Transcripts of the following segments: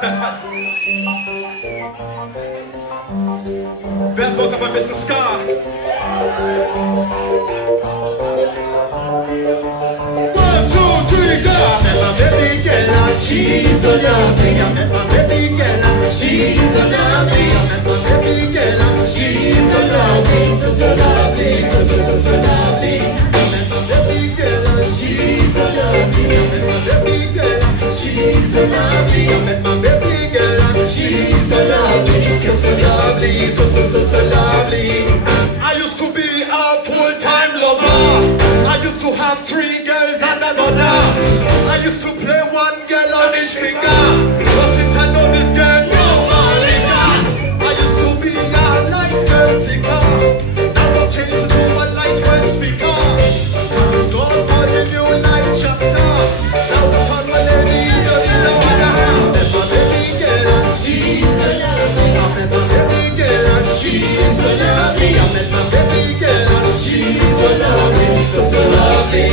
Wer hat Bock auf ein bisschen Ska? One, two, three, go! I met my baby girl, she's so lovely. I met my baby girl, she's so lovely. I met my baby girl, she's so lovely, so lovely, so lovely. I met my baby girl, she's so lovely. I met my baby girl, she's so lovely. I met my baby girl, she's so lovely, so lovely, so lovely. I used to be a full-time lover. I used to have 3 girls and a mother. I used to play one girl on each finger. But since I know this girl, no more liquor. I used to be a nice girl singer. Now I'm changed to a light well speaker. Thank God for the new life chapter. Now I'm on my lady, just in the water. I met my baby girl and she's so lovely. I met my baby girl and she's so lovely. I met my baby girl and she's so lovely, so lovely, so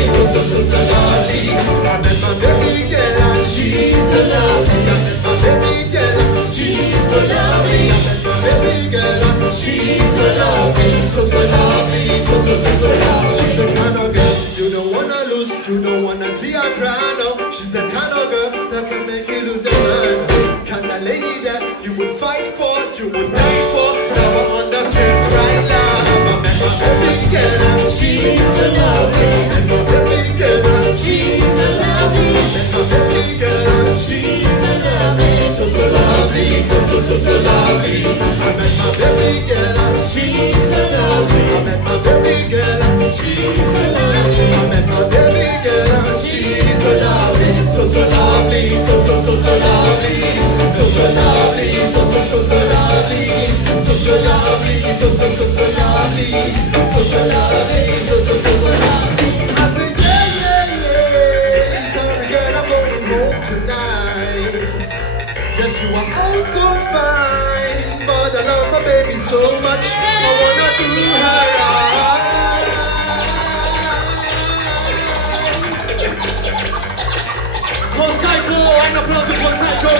lovely. I met my baby girl and she's so lovely. I met my baby girl and she's so lovely. I met my baby girl and she's so lovely, so lovely, so lovely. She's the kind of girl you don't wanna lose, you don't wanna see her cry. No, she's the kind of girl that can make you lose your mind. Kind of lady that you would fight for, you would die for. Never understand right now. I met my baby girl and she's so lovely. I met my baby girl and she's so lovely. I met my baby girl and she's so lovely, so lovely, so lovely. I met my baby girl and she's so lovely. I met my baby girl and she's so lovely. I met my baby girl and she's so lovely, so lovely, so lovely, so lovely, so lovely, so lovely, so lovely, so lovely, so lovely, so lovely. I say yeah, sorry girl, I'm going home tonight. Yes, you are all so fine, but I love my baby so much, I wanna do her right. Psycho, un applauso per Psycho,